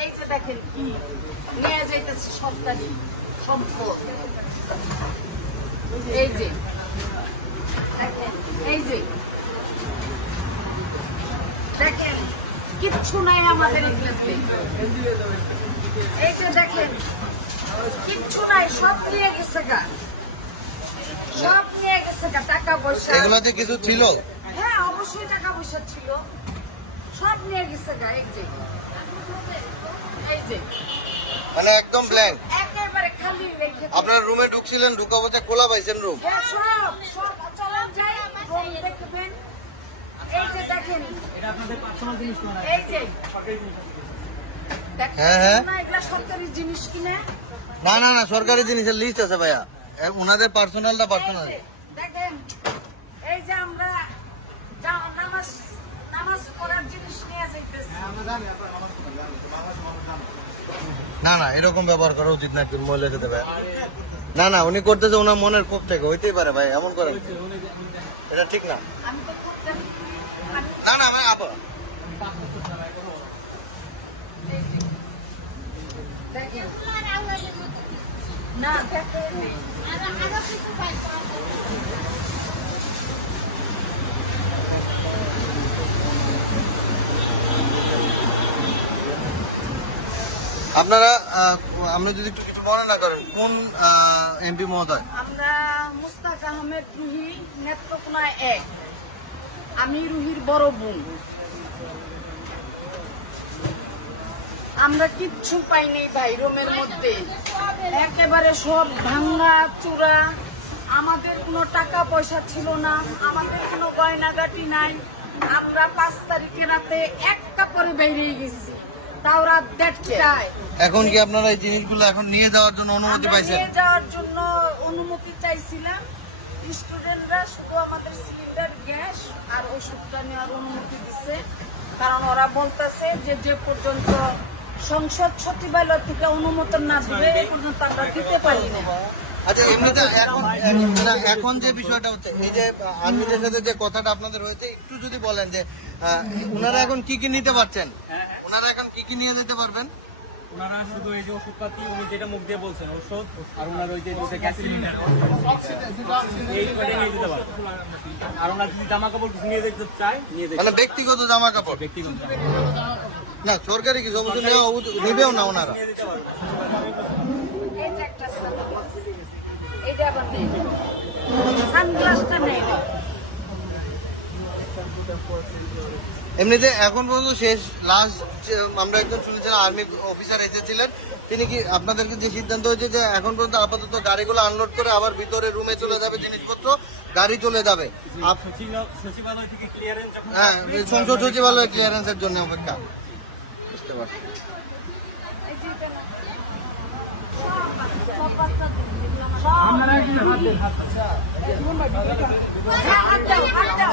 এই যে- দেখেন কি নিয়ে যাইতেছে সপ্তাহে সম্পদ এই যে এই যে দেখেন কিচ্ছু নাই আমাদের এগুলোতে। এই যে দেখেন কিচ্ছু নাই সব নিয়ে গেছে গা সব নিয়ে গেছে গা টাকা পয়সা এগুলোতে কিছু ছিল? হ্যাঁ অবশ্যই টাকা পয়সা ছিল। সব নিয়ে গেছে গা এই যে। এই যে। মানে একদম ব্ল্যাঙ্ক একেবারে খালি রেখে আপনার রুমে ঢুকছিলেন ঢুকা অবস্থায় খোলা পাইছেন রুম হ্যাঁ, সব সব চলেন যাই রুম দেখবেন। এই যে দেখেন। এই যে। হ্যাঁ, হ্যাঁ। না এগুলা সরকারি জিনিস কিনা না? না না সরকারি জিনিসের লিস্ট আছে ভাইয়া। ওনাদের পার্সোনালটা পার্সোনাল দেখেন এই যে আমরা যা- নামাজ নামাজ পড়ার জিনিস নিয়ে যাইতেছি না না এরকম ব্যবহার করা উচিত না একজন সাথে ভাই না না উনি করতেছে ওনার মনের ক্ষোভ থেকে হইতেই পারে ভাই এমন করেন। এটা ঠিক না। না না ভাই আপা। না আপনারা আপনি যদি একটু কিছু মনে না করেন, কোন এমপি মহোদয়? আমরা মুস্তাক আহমেদ রুহি নেত্রকোনা এক। আমি রুহির বড় বোন। আমরা কিচ্ছু পাইনি ভাই রুমের মধ্যে। একেবারে সব ভাঙ্গা চূড়া। আমাদের কোনো টাকা পয়সা ছিল না, আমাদের কোনো গয়নাগাটি নাই। আমরা পাঁচ তারিখে রাতে এক কাপড়ে বেরিয়ে গেছি। তাও রাত দেড়টায়। এখন কি আপনারা এই জিনিসগুলো এখন নিয়ে যাওয়ার জন্য অনুমতি পাইছেন নিয়ে যাওয়ার জন্য অনুমতি চাইছিলাম। স্টুডেন্টরা শুধু আমাদের সিলিন্ডার গ্যাস আর ওষুধটা নেওয়ার অনুমতি দিছে। কারণ ওরা বলতেছে যে যে পর্যন্ত সংসদ সচিবালয় থেকে অনুমোদন না দিবে এ পর্যন্ত আমরা দিতে পারি না। আচ্ছা এমনিতে এখন এখন- যে বিষয়টা হচ্ছে এই যে আর্মিদের সাথে যে কথাটা আপনাদের হয়েছে একটু যদি বলেন যে ওনারা এখন কি কি নিতে পারছেন? ওনারা এখন কি কি নিয়ে যেতে পারবেন? ওনারা শুধু এই যে ওষুধপাতি উনি যেটা মুখ দিয়ে বলছেন ওষুধ আর ওনার ওই যে দুটো গ্যাস সিলিন্ডার এই কয়টা নিয়ে যেতে পারবে আর ওনার যদি জামা কাপড় কিছু নিয়ে যেতে চায় নিয়ে যেতে মানে ব্যক্তিগত জামা কাপড় ব্যক্তিগত। না সরকারি কিছু অবশ্য নেওয়া নিবেও না ওনারা। এইটা আবার নেই। না এমনিতে এখন পর্যন্ত শেষ লাস্ট আমরা একজন শুনেছিলাম আর্মি অফিসার এসেছিলেন তিনি কি আপনাদেরকে যে সিদ্ধান্ত হয়েছে যে এখন পর্যন্ত আপাতত গাড়িগুলো আনলোড করে আবার ভিতরে রুমে চলে যাবে জিনিসপত্র গাড়ি চলে যাবে। হ্যাঁ সংসদ সচিবালয় ক্লিয়ারেন্সের জন্য অপেক্ষা। বুঝতে পারছি। এই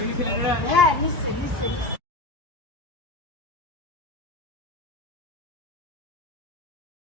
Hai, 你行